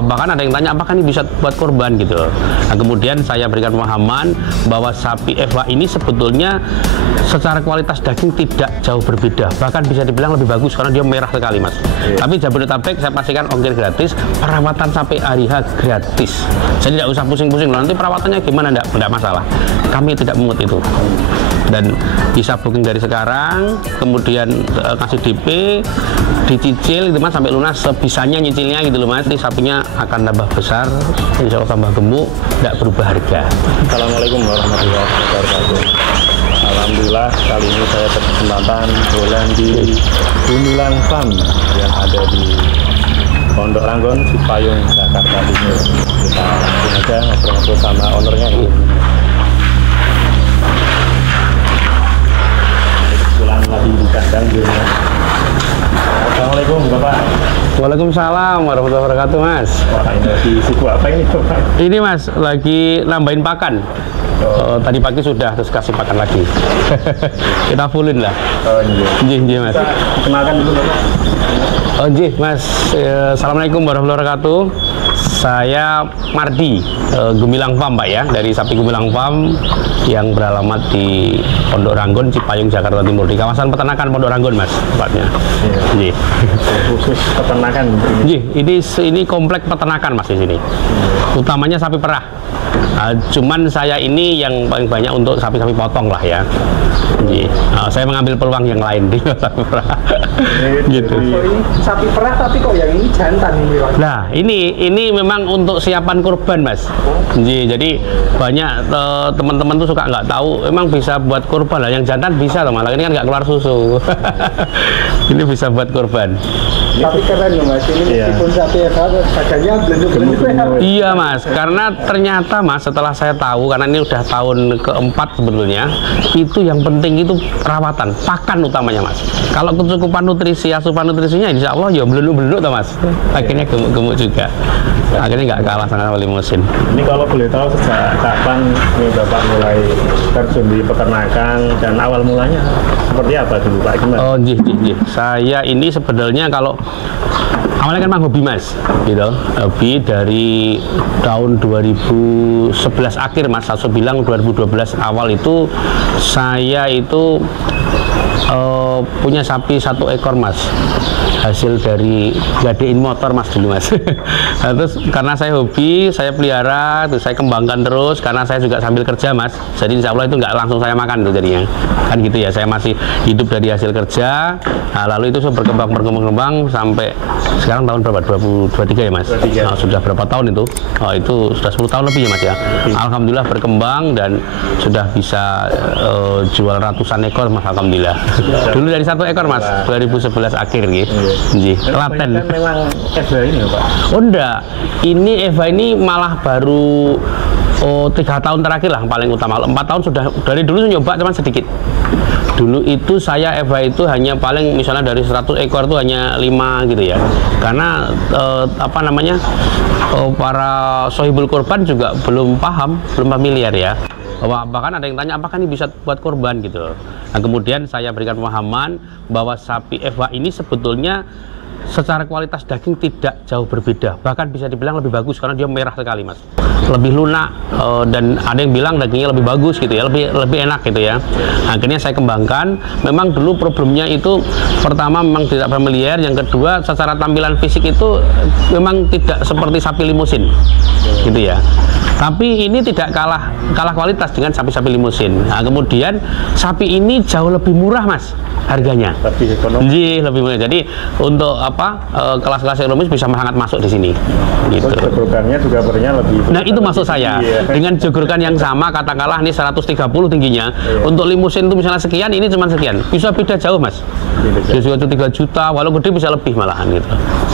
bahkan ada yang tanya apakah ini bisa buat korban gitu. Nah, kemudian saya berikan pemahaman bahwa sapi Eva ini sebetulnya secara kualitas daging tidak jauh berbeda, bahkan bisa dibilang lebih bagus karena dia merah sekali, Mas. Tapi Jabodetabek saya pastikan ongkir gratis, perawatan sampai hari H gratis. Jadi tidak usah pusing-pusing, nanti perawatannya gimana, enggak masalah. Kami tidak mengut itu. Dan bisa booking dari sekarang, kemudian kasih DP, dicicil gitu Mas sampai lunas sebisanya nyicilnya gitu loh Mas. Nanti sapinya akan tambah besar, insya Allah tambah gemuk, tidak berubah harga. Assalamualaikum warahmatullahi wabarakatuh. Alhamdulillah kali ini saya berkesempatan jualan di Gumilang Farm yang ada di Pondok Ranggon, Cipayung, Jakarta Timur. Kita langsung aja ngobrol-ngobrol sama ownernya ini. Pulang lagi di kandang gitu. Assalamualaikum Bapak. Waalaikumsalam warahmatullahi wabarakatuh Mas. Wah, ini lagi sibuk apa ini Bapak? Ini Mas lagi nambahin pakan. Tadi pagi sudah, terus kasih pakan lagi. Kita fullin lah. Oh iya. Nggih, Mas. Kenalkan dulu Bapak. Oh nggih, Mas. Assalamualaikum warahmatullahi wabarakatuh. Saya Mardi, Gumilang Farm Pak ya, dari sapi Gumilang Farm yang beralamat di Pondok Ranggon, Cipayung, Jakarta Timur, di kawasan peternakan Pondok Ranggon Mas, tepatnya. Iya. Khusus peternakan. Ini komplek peternakan Mas di sini. Utamanya sapi perah. Cuman saya ini yang paling banyak untuk sapi-sapi potong lah ya. Saya mengambil peluang yang lain di sapi perah. Gitu. Sapi perah tapi kok yang ini jantan ini Pak? Nah, ini memang untuk siapan kurban Mas. Jadi banyak teman-teman tuh suka nggak tahu, emang bisa buat kurban lah. Yang jantan bisa loh, malah ini kan nggak keluar susu. Ini bisa buat kurban. Tapi keren loh Mas, ini meskipun sapi Eva badannya belum. Iya Mas, karena ternyata Mas setelah saya tahu, karena ini udah tahun keempat sebetulnya, itu yang penting itu perawatan, pakan utamanya Mas. Kalau kecukupan nutrisi, asupan nutrisinya insya Allah ya belenduk-belenduk tuh Mas. Akhirnya gemuk-gemuk juga. Akhirnya nggak kalah sama limusin. Ini kalau boleh tahu sejak kapan nih Bapak mulai terjun di peternakan dan awal mulanya seperti apa dulu Pak? Gimana? Oh jih. Saya ini sebenarnya kalau awalnya kan memang hobi Mas, gitu. Hobi dari tahun 2011 akhir Mas, saya bilang 2012 awal itu saya itu punya sapi 1 ekor Mas, hasil dari gadein motor Mas dulu Mas. Nah, terus karena saya hobi, saya pelihara, terus saya kembangkan terus karena saya juga sambil kerja Mas. Jadi insya Allah itu nggak langsung saya makan tuh jadinya, kan gitu ya. Saya masih hidup dari hasil kerja. Nah, lalu itu saya berkembang sampai sekarang tahun berapa? 2023 ya Mas. Nah, sudah berapa tahun itu? Itu sudah 10 tahun lebih ya Mas ya. Alhamdulillah berkembang dan sudah bisa jual ratusan ekor Mas, alhamdulillah. Dulu dari 1 ekor Mas, 2011 akhir gitu. Telaten. Memang Eva ini ya Pak? Oh enggak, ini Eva ini malah baru 3 tahun terakhir lah paling utama. 4 tahun sudah, dari dulu nyoba cuman sedikit. Dulu itu saya Eva itu hanya paling misalnya dari 100 ekor itu hanya 5 gitu ya. Karena para sohibul korban juga belum paham, belum familiar ya. Bahkan ada yang tanya apakah ini bisa buat korban gitu. Nah, kemudian saya berikan pemahaman bahwa sapi Eva ini sebetulnya secara kualitas daging tidak jauh berbeda, bahkan bisa dibilang lebih bagus karena dia merah sekali Mas, lebih lunak, dan ada yang bilang dagingnya lebih bagus gitu ya, lebih enak gitu ya. Akhirnya saya kembangkan. Memang dulu problemnya itu pertama memang tidak familiar, yang kedua secara tampilan fisik itu memang tidak seperti sapi limusin gitu ya. Tapi ini tidak kalah kualitas dengan sapi-sapi limusin. Nah, kemudian sapi ini jauh lebih murah Mas harganya. Lebih ekonomi. Lebih murah. Jadi untuk kelas-kelas ekonomis bisa sangat masuk di sini. Gitu. Jogorgannya juga bernya lebih. Nah itu maksud saya. Dengan jogorgan yang sama, katakanlah ini 130 tingginya. Untuk limusin itu misalnya sekian, ini cuma sekian. Bisa beda jauh Mas. Bisa 3 juta, walau gede bisa lebih malahan gitu.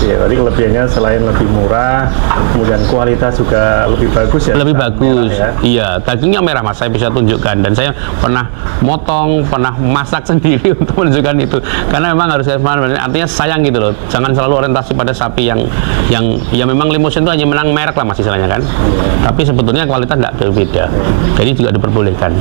Iya, tadi kelebihannya selain lebih murah, kemudian kualitas juga lebih bagus ya. Lebih bagus. Ya? Iya, dagingnya merah Mas. Saya bisa tunjukkan, dan saya pernah motong, pernah masak sendiri untuk menunjukkan itu. Karena memang harus artinya sayang gitu loh. Jangan selalu orientasi pada sapi yang ya memang Limousin itu hanya menang merek lah mas istilahnya kan. Tapi sebetulnya kualitas tidak berbeda. Jadi juga diperbolehkan.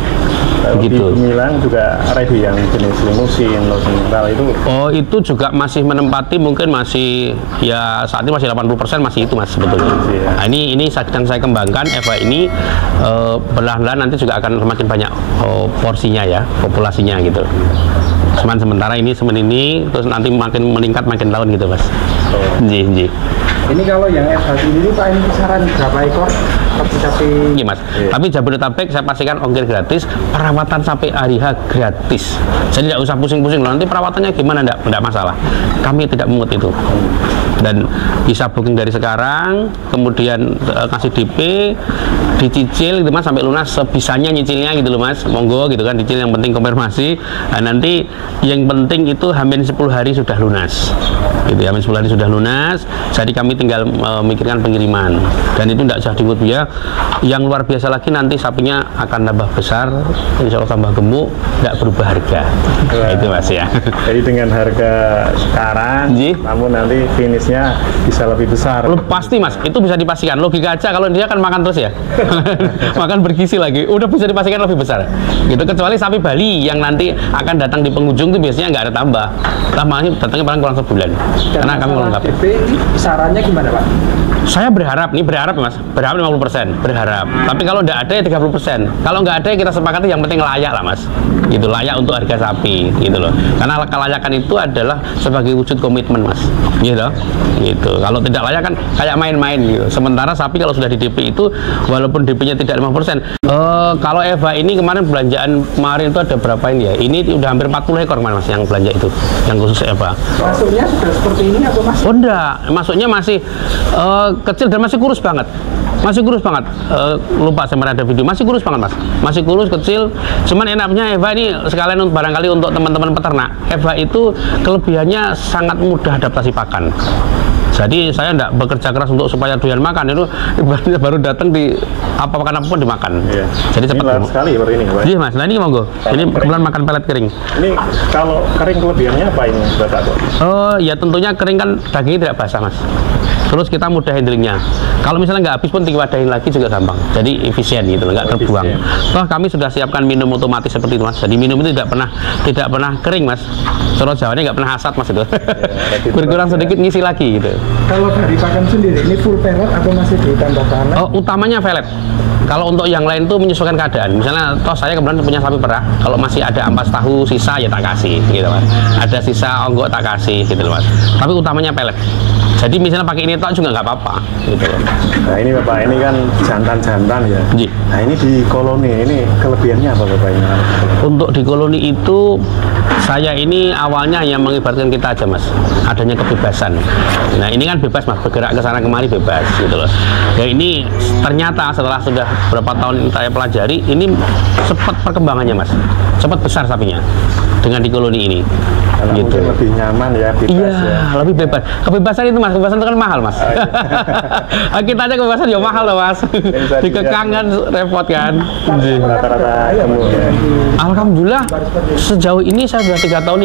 Begitu. Di Gumilang juga ready yang jenis Limousin, Rosenthal itu. Oh, itu juga masih menempati mungkin masih ya saat ini masih 80% masih itu mas sebetulnya. Nah, ini sedang saya kembangkan. Eva ini perlahan-lahan nanti juga akan semakin banyak porsinya ya, populasinya gitu. Cuman sementara ini semen ini terus nanti makin meningkat makin tahun gitu mas. Ji. Ini kalau yang Eva sendiri Pak, ini kisaran berapa ekor sapi? Iya mas. Tapi Jabodetabek saya pastikan ongkir gratis, perawatan sampai hari H gratis. Jadi tidak usah pusing-pusing loh. Nanti perawatannya gimana? Tidak masalah. Kami tidak mengut itu. Dan bisa booking dari sekarang, kemudian kasih DP, dicicil gitu mas sampai lunas sebisanya nyicilnya gitu loh mas. Monggo gitu kan, dicicil yang penting konfirmasi. Nah, nanti yang penting itu hamin 10 hari sudah lunas. Gitu ya, hamin 10 hari sudah lunas. Jadi kami tinggal memikirkan pengiriman. Dan itu tidak usah dibuat biaya. Yang luar biasa lagi nanti sapinya akan tambah besar, insya Allah tambah gemuk, tidak berubah harga. Itu mas ya. Jadi dengan harga sekarang, namun nanti finishnya bisa lebih besar. Pasti mas, itu bisa dipastikan. Logika aja kalau dia kan makan terus ya, makan bergizi lagi, udah bisa dipastikan lebih besar. Gitu kecuali sapi Bali yang nanti akan datang di penghujung itu biasanya nggak ada tambah. Tambahnya datangnya paling kurang sebulan. Dan karena kami melengkapi. DP kisarannya gimana Pak? Saya berharap mas, berharap 50%, berharap. Tapi kalau nggak ada ya 30%. Kalau nggak ada ya kita sepakati yang penting layak lah mas. Gitu, layak untuk harga sapi, gitu loh. Karena kelayakan itu adalah sebagai wujud komitmen mas. Gitu. Gitu. Kalau tidak layak kan kayak main-main gitu. Sementara sapi kalau sudah di DP itu walaupun DP-nya tidak 50%. Kalau Eva ini kemarin belanjaan kemarin itu ada berapa ini ya? Ini udah hampir 40 ekor mas yang belanja itu, yang khusus Eva. Masuknya sudah seperti ini atau mas? Oh enggak, masuknya masih kecil dan masih kurus banget. Masih kurus banget. Lupa saya ada video, masih kurus banget mas. Masih kurus, kecil. Cuman enaknya Eva ini sekalian barangkali untuk teman-teman peternak. Eva itu kelebihannya sangat mudah adaptasi pakan. Jadi saya tidak bekerja keras untuk supaya doyan makan, itu ibaratnya baru datang di apa makan apapun dimakan. Iya. Jadi cepat sekali seperti ini, Pak. Iya mas, nah ini monggo. Ini kebetulan makan pelet kering. Ini kalau kering kelebihannya apa ini, Bapak? Ya tentunya kering kan dagingnya tidak basah mas. Terus kita mudah handlingnya. Kalau misalnya nggak habis pun diwadahin lagi juga gampang. Jadi efisien gitu, nggak terbuang. Toh kami sudah siapkan minum otomatis seperti itu mas. Jadi minum itu tidak pernah kering mas. Terus Jawanya nggak pernah asat mas itu. Berkurang sedikit ngisi lagi gitu. Kalau dari pakan sendiri ini full pellet atau masih ditambahkan? Utamanya pellet. Kalau untuk yang lain itu menyesuaikan keadaan. Misalnya, toh saya kebetulan punya sapi perah. Kalau masih ada ampas tahu sisa ya tak kasih, gitu mas. Ada sisa onggok tak kasih, gitu loh mas. Tapi utamanya pellet. Jadi misalnya pakai ini tok juga nggak apa-apa, gitu loh. Nah ini Bapak, ini kan jantan-jantan ya. Nah ini di koloni, ini kelebihannya apa Bapak ini? Untuk di koloni itu saya ini awalnya hanya mengibaratkan kita aja mas, adanya kebebasan. Nah ini kan bebas mas, bergerak ke sana kemari bebas, gitu loh. Ya ini ternyata setelah sudah berapa tahun saya pelajari, ini cepat perkembangannya mas, cepat besar sapinya dengan di koloni ini. Karena gitu. Lebih nyaman ya, bebas ya. Lebih bebas. Kebebasan itu mas, kebebasan itu kan mahal mas. Kita aja kebebasan ya mahal loh mas. Dikekang kan repot kan. Rata-rata gemuk ya. Alhamdulillah sejauh ini saya sudah 3 tahun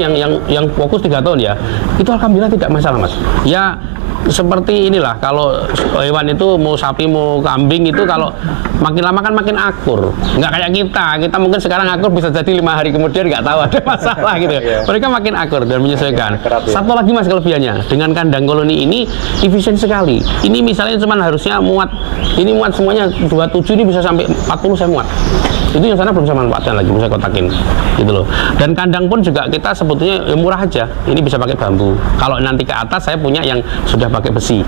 yang fokus 3 tahun ya. Itu alhamdulillah tidak masalah mas. Ya seperti inilah, kalau hewan itu mau sapi mau kambing itu kalau makin lama kan makin akur, nggak kayak kita mungkin sekarang akur bisa jadi 5 hari kemudian nggak tahu ada masalah gitu. Mereka makin akur dan menyesuaikan. Satu lagi mas kelebihannya dengan kandang koloni ini efisien sekali. Ini misalnya cuman harusnya muat semuanya 27, ini bisa sampai 40 saya muat. Itu yang sana belum saya manfaatkan lagi, bisa kotakin gitu loh. Dan kandang pun juga kita sebetulnya murah aja, ini bisa pakai bambu. Kalau nanti ke atas saya punya yang sudah pakai besi.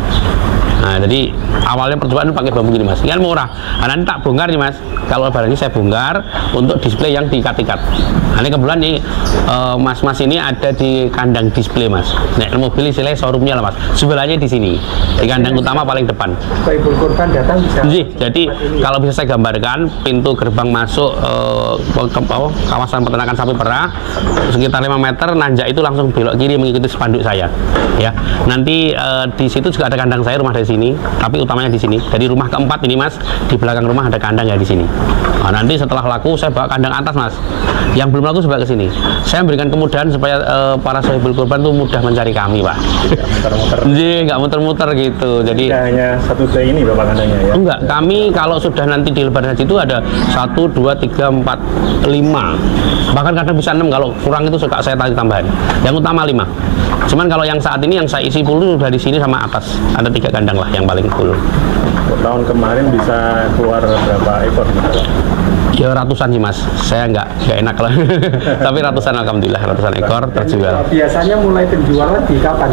Nah, jadi awalnya percobaan pakai bambu gini mas, kan murah. Nah, nanti tak bongkar nih mas. Kalau barang ini saya bongkar untuk display yang diikat-ikat. Nah, ini kebetulan nih mas-mas ini ada di kandang display mas. Nek mobil istilahnya showroomnya lah mas. Sebelahnya di sini, di kandang utama paling depan. Ibu kurban datang bisa. Jadi kalau bisa saya gambarkan pintu gerbang masuk masuk kawasan peternakan sapi perah sekitar 5 meter, nanjak itu langsung belok kiri mengikuti spanduk saya. Ya, nanti di situ juga ada kandang saya, rumah dari sini, tapi utamanya di sini. Dari rumah keempat ini Mas, di belakang rumah ada kandang ya di sini. Nah, nanti setelah laku saya bawa kandang atas Mas. Yang belum laku sebelah ke sini. Saya memberikan kemudahan supaya para sahibul kurban itu mudah mencari kami, Pak. Muter-muter. Nggak muter-muter gitu. Jadi hanya satu day ini Bapak kandangnya ya? Enggak, kami kalau sudah nanti di lebaran haji itu ada 1, 2, 3, 4, 5. Bahkan kadang bisa 6, kalau kurang itu suka saya tarik tambahan. Yang utama 5. Cuman kalau yang saat ini yang saya isi full dari sini sama atas. Ada 3 kandang lah yang paling full. Tahun kemarin bisa keluar berapa ekor? Ya ratusan sih Mas, saya nggak enak lah. Tapi ratusan alhamdulillah, ratusan ekor terjual. Biasanya mulai penjualan di kapan?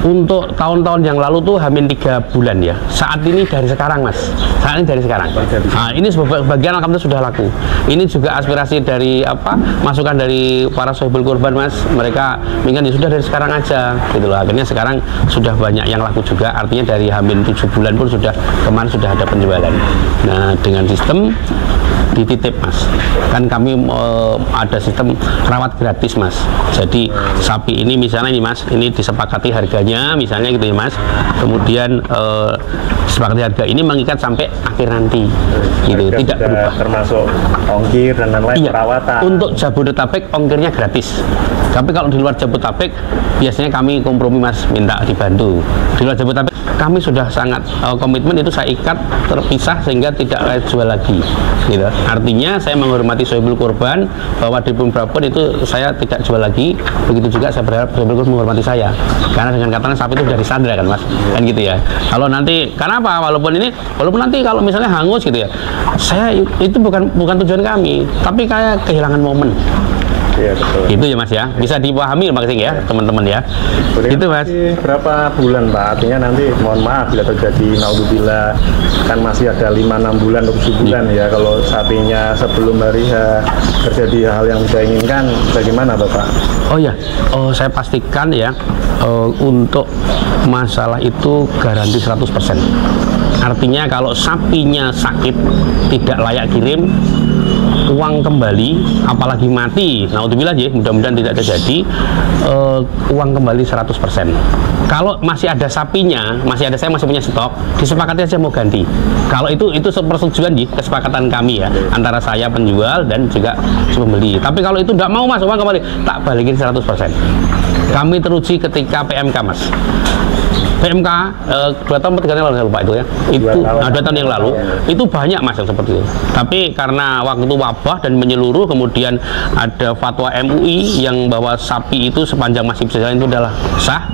Untuk tahun-tahun yang lalu tuh hampir 3 bulan ya. Saat ini dari sekarang Mas, saat ini dari sekarang. Nah, ini sebagian alhamdulillah sudah laku. Ini juga aspirasi dari masukan dari para sahibul kurban Mas. Mereka ingin ya sudah dari sekarang aja gitu loh. Akhirnya sekarang sudah banyak yang laku juga. Artinya dari hampir 7 bulan pun kemarin sudah ada penjualan. Nah, dengan sistem dititip Mas, kan kami ada sistem rawat gratis Mas. Jadi sapi ini misalnya ini Mas, ini disepakati harganya misalnya gitu ya Mas, kemudian sepakati harga ini mengikat sampai akhir nanti gitu, harga tidak berubah termasuk ongkir dan lain-lain. Iya, perawatan. untuk Jabodetabek ongkirnya gratis, tapi kalau di luar Jabodetabek biasanya kami kompromi Mas, minta dibantu. Di luar Jabodetabek kami sudah sangat komitmen, itu saya ikat terpisah sehingga tidak jual lagi gitu. Artinya saya menghormati sahibul kurban bahwa di Prabon itu saya tidak jual lagi. Begitu juga saya berharap sahibul kurban menghormati saya, karena dengan katanya sapi itu dari sandra kan Mas, kan gitu ya. Kalau nanti kenapa walaupun nanti kalau misalnya hangus gitu ya, saya itu bukan tujuan kami, tapi kayak kehilangan momen. Iya, betul. Itu ya Mas ya, bisa dipahami maksudnya ya teman-teman ya. Itu Mas. Berapa bulan Pak? Artinya nanti mohon maaf bila terjadi naudzubillah, kan masih ada 5-6 bulan atau 7 bulan ya. Kalau sapinya sebelum hari H terjadi hal yang tidak inginkan, bagaimana Bapak? Oh ya, saya pastikan ya, untuk masalah itu garansi 100%. Artinya kalau sapinya sakit tidak layak kirim, uang kembali, apalagi mati, naudzubillah ya, mudah-mudahan tidak terjadi, uang kembali 100%. Kalau masih ada sapinya, saya masih punya stok, disepakati aja mau ganti. Kalau itu persetujuan ya, kesepakatan kami ya, antara saya penjual dan juga pembeli. Tapi kalau itu tidak mau Mas, uang kembali, tak balikin 100%. Kami teruji ketika PMK Mas. PMK 2 tahun atau 3 tahun lalu saya lupa itu ya. Itu 2 tahun yang lalu itu banyak Mas yang seperti itu. Tapi karena waktu itu wabah dan menyeluruh, kemudian ada fatwa MUI yang bahwa sapi itu sepanjang masih bisa jalan itu adalah sah,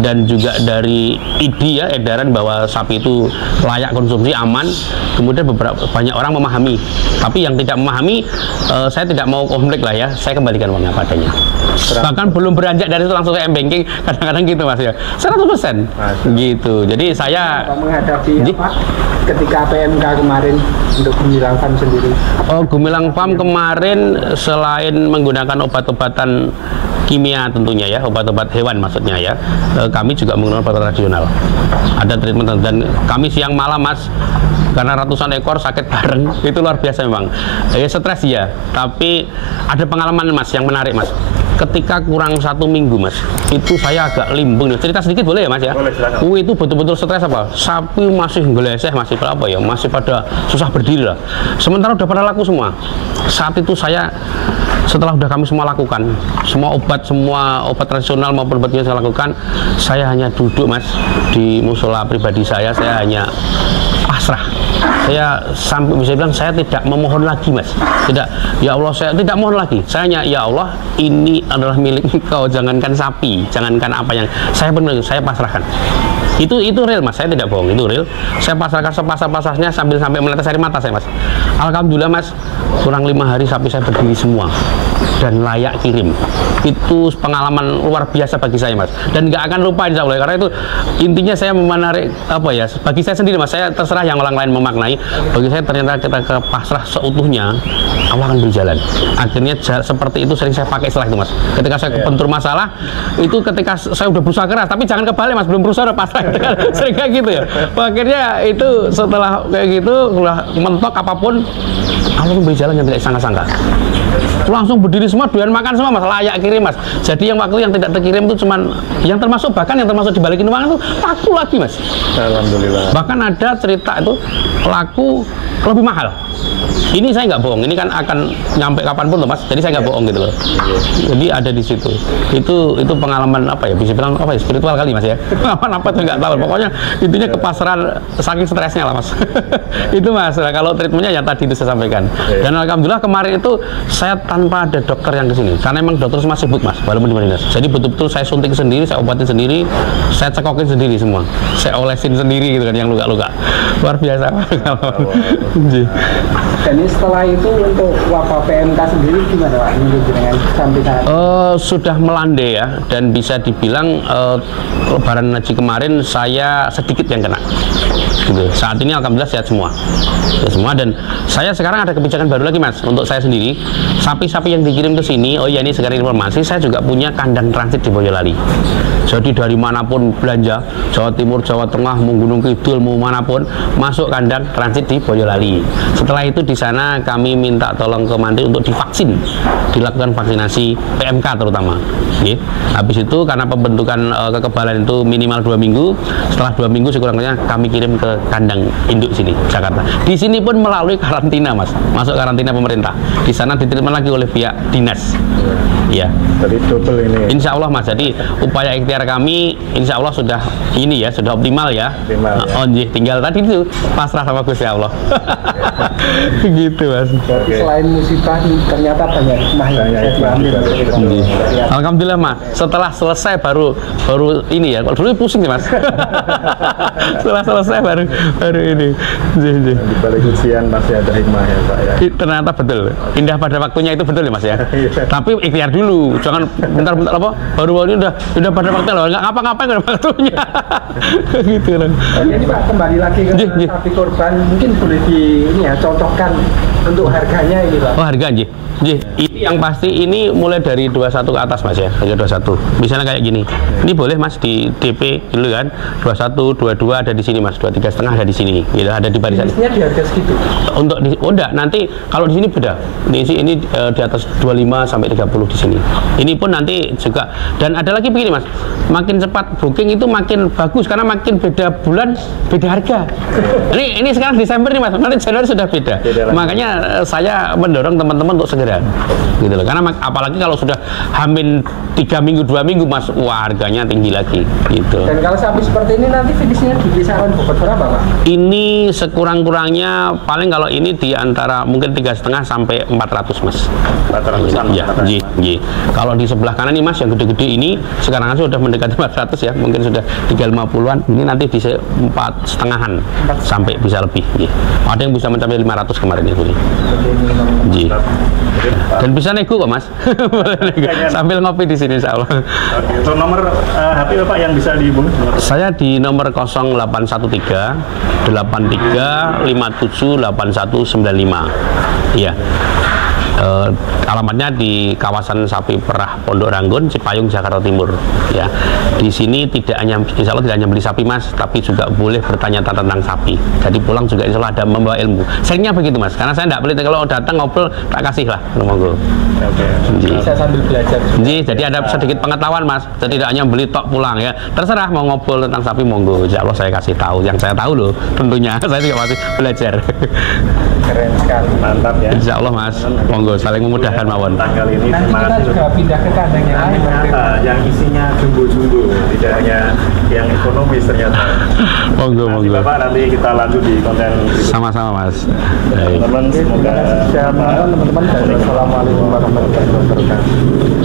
dan juga dari ID ya, edaran bahwa sapi itu layak konsumsi, aman. Kemudian banyak orang memahami. Tapi yang tidak memahami, saya tidak mau konflik lah ya, saya kembalikan uangnya padanya. Bahkan belum beranjak dari itu langsung ke M-Banking, kadang-kadang gitu Mas ya, 100%. Gitu. Jadi saya menghadapi apa ketika PMK kemarin untuk Gumilang Farm sendiri. Gumilang Farm kemarin selain menggunakan obat-obatan kimia tentunya ya, obat-obat hewan maksudnya ya, kami juga menggunakan obat tradisional. Ada treatment dan kami siang malam Mas, karena ratusan ekor sakit bareng, itu luar biasa memang. Stres ya, tapi ada pengalaman Mas yang menarik Mas. Ketika kurang 1 minggu Mas, itu saya agak limbung. Cerita sedikit boleh ya Mas ya? Boleh, silakan. Itu betul-betul stres apa? Sapi masih geleseh, masih apa ya? Masih pada susah berdiri lah. Sementara udah pada laku semua. Saat itu saya, setelah udah kami semua lakukan, semua obat tradisional maupun obat yang saya lakukan, saya hanya duduk Mas di musola pribadi saya hanya pasrah. Saya sampai bisa bilang saya tidak memohon lagi Mas. Tidak, ya Allah saya tidak mohon lagi. Saya hanya ya Allah, ini adalah milik Engkau, jangankan sapi, jangankan apa yang saya benar, saya pasrahkan. Itu real Mas, saya tidak bohong, itu real. Saya pasrahkan sepasah-pasahnya sampai menetes air mata saya Mas. Alhamdulillah Mas, kurang 5 hari sapi saya berdiri semua dan layak kirim. itu pengalaman luar biasa bagi saya mas, dan nggak akan lupa insya Allah, karena itu intinya saya menarik apa ya, bagi saya sendiri mas, saya terserah yang orang lain memaknai, bagi saya ternyata kita ke pasrah seutuhnya Allah akan berjalan. Akhirnya seperti itu sering saya pakai istilah itu mas, ketika saya kebentur masalah itu, ketika saya udah berusaha keras tapi jangan kebalik mas, belum berusaha udah pasrah gitu kan. Sering kayak gitu ya. Akhirnya itu setelah kayak gitu udah mentok apapun, Allah memberi jalan yang tidak sangka-sangka. Langsung berdiri semua, doyan makan semua mas, layak kirim mas. Jadi yang waktu yang tidak terkirim itu cuman yang termasuk, bahkan yang termasuk dibalikin uang itu laku lagi mas. Alhamdulillah. Bahkan ada cerita itu laku lebih mahal. Ini saya nggak bohong, ini kan akan nyampe kapanpun loh mas, jadi saya nggak bohong gitu loh. Jadi ada di situ. Itu pengalaman apa ya, bisa bilang apa ya, spiritual kali mas ya. Pengalaman apa tuh nggak tahu. Pokoknya intinya kepasrahan saking stresnya lah mas. Itu mas. Nah, kalau treatmentnya yang tadi itu saya sampaikan. Dan alhamdulillah kemarin itu saya tanpa ada dokter yang kesini, karena emang dokter semua sibuk mas, walaupun di dinas. Jadi betul-betul saya suntik sendiri, saya obatin sendiri, saya cekokin sendiri semua, saya olesin sendiri gitu kan yang luka-luka. Luar biasa. Dan ini setelah itu untuk wabah PMK sendiri gimana Pak? Dengan sampai saat sudah melandai ya, dan bisa dibilang lebaran haji kemarin saya sedikit yang kena gitu. Saat ini alhamdulillah sehat semua, dan saya sekarang ada kebijakan baru lagi mas untuk saya sendiri. Sapi-sapi yang dikirim ke sini, oh iya ini sekarang informasi, saya juga punya kandang transit di Boyolali. Jadi dari manapun belanja, Jawa Timur, Jawa Tengah, mau Gunung Kidul, mau manapun, masuk kandang transit di Boyolali. Setelah itu di sana kami minta tolong ke Mantri untuk divaksin, dilakukan vaksinasi PMK terutama. Habis itu karena pembentukan kekebalan itu minimal 2 minggu, setelah 2 minggu sekurang-kurangnya kami kirim ke kandang induk sini, Jakarta. Di sini pun melalui karantina mas, masuk karantina pemerintah. Di sana diterima lagi oleh pihak dinas. Ya. Jadi double ini. Insya Allah mas, jadi upaya ikhtiar kami insya Allah sudah ini ya, sudah optimal ya. Oh tinggal tadi itu pasrah sama Gusti Allah. Gitu mas. Selain musibah ternyata banyak hikmah yang bisa diambil. Alhamdulillah mas, setelah selesai baru ini ya, kalau dulu pusing sih mas. Setelah selesai baru ini. Di balik ujian pasti ada hikmah ya Pak ya. Ternyata betul, indah pada waktunya itu betul ya mas ya. Tapi ikhtiar dulu, jangan bentar-bentar apa baru ini udah pada waktunya loh, nggak ngapa-ngapain udah waktunya. Gitu kan. Ini Pak, kembali lagi ke sapi korban, mungkin boleh ini ya cocokkan untuk harganya ini Pak. Oh harga anjir. Ini yang pasti ini mulai dari 21 ke atas mas ya, harga 21. Misalnya kayak gini, ini boleh mas di DP dulu kan, 21, 22 ada di sini mas, 23,5 ada di sini, gitu, ada di barisan. Jenisnya di harga segitu? Untuk enggak, nanti kalau di sini beda. Ini di atas 25 sampai 30 di sini. Ini pun nanti juga, dan ada lagi begini mas, makin cepat booking itu makin bagus karena makin beda bulan beda harga. Ini sekarang Desember nih mas, nanti Januari sudah beda. Makanya saya mendorong teman-teman untuk segera gitu loh, karena apalagi kalau sudah hamil 3 minggu 2 minggu mas, wah harganya tinggi lagi gitu. Dan kalau sapi seperti ini nanti finishnya di kisaran bobot berapa Pak? Ini sekurang-kurangnya paling kalau ini di antara mungkin 3,5 sampai 400 mas. 400 ya, kalau di sebelah kanan ini mas yang gede-gede ini sekarang sudah mendekati 400 ya, mungkin sudah 350-an, ini nanti di 4,5-an sampai bisa lebih. Ada yang bisa mencapai 500 kemarin itu. Dan bisa nego kok mas. Sambil ngopi di sini insya Allah. Untuk nomor HP Bapak yang bisa dihubungi? Saya di nomor 0813 83 57 8195. Iya. Alamatnya di kawasan Sapi Perah Pondok Ranggon, Cipayung, Jakarta Timur. Ya, di sini tidak hanya, insya Allah tidak hanya beli sapi mas, tapi juga boleh bertanya tentang sapi. Jadi pulang juga insya Allah ada membawa ilmu. Seringnya begitu mas, karena saya tidak beli, kalau datang ngobrol tak kasih lah, monggo. Bisa sambil belajar. Jadi ada sedikit pengetahuan mas, jadi tidak hanya beli tok pulang ya. Terserah mau ngobrol tentang sapi monggo, insya Allah saya kasih tahu yang saya tahu loh. Tentunya saya juga masih belajar. Keren sekali, mantap ya. Insya Allah mas, monggo saling memudahkan mawon. Kali ini nanti kita juga pindah ke kandang yang lain yang isinya jumbo-jumbo, tidak hanya yang ekonomis ternyata. Monggo. Bapak, nanti kita lanjut di konten berikutnya. Sama-sama mas. Teman-teman, semoga teman-teman. Assalamualaikum warahmatullahi wabarakatuh.